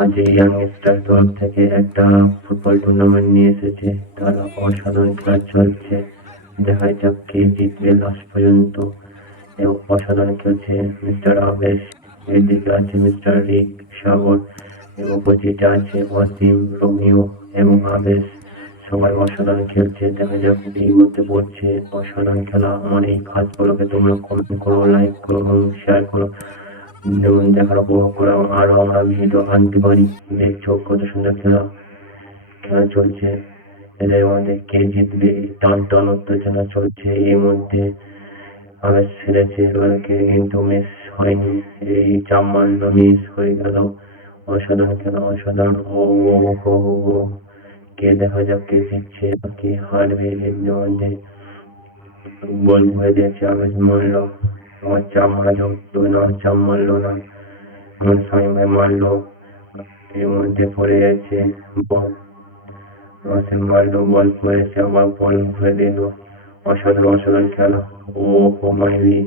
আজ এই ইয়াংস্টার তরফ থেকে একটা ফুটবল টুর্নামেন্ট নিয়ে এসেছে। তারা অসাধারণ খেলা চলছে, দেখা যাক কে জিতবে লাস্ট পর্যন্ত। এবং অসাধারণ খেলছে মিস্টার আবেশ, এদিকে আছে মিস্টার রিক, সাগর এবং অপোজিটে আছে ওয়াসিম, রোমিও এবং আবেশ। সবাই অসাধারণ খেলছে, দেখা যাক এই মধ্যে পড়ছে অসাধারণ খেলা। আমার এই কাজগুলোকে তোমরা কমেন্ট করো, লাইক করো এবং শেয়ার করো, যেমন দেখার উপভোগ করো আরো আমরা ভিডিও আনতে পারি। দেখছো কত সুন্দর খেলা খেলা চলছে। এদের মধ্যে কে জিতবে টান টান উত্তেজনা চলছে। এর মধ্যে আবেশ ফেলেছে এবারকে কিন্তু মিস হয়নি, এই চাপ মারলো, মিস হয়ে গেল। অসাধারণ খেলা, অসাধারণ। ও ও ও ও কে দেখা যাক কে জিতছে কে হারবে। এর মধ্যে বল হয়ে দিয়েছে, আবেশ মারলো, আমার চাপ মারলো, আমার চাপ মারলো না, আমার সাইম ভাই মারলো, এর মধ্যে পড়ে যাচ্ছে বল, ওয়াসিম মারলো, বল পড়েছে, আবার বল হয়ে দিল। অসাধারণ অসাধারণ খেলা। ও মাইরি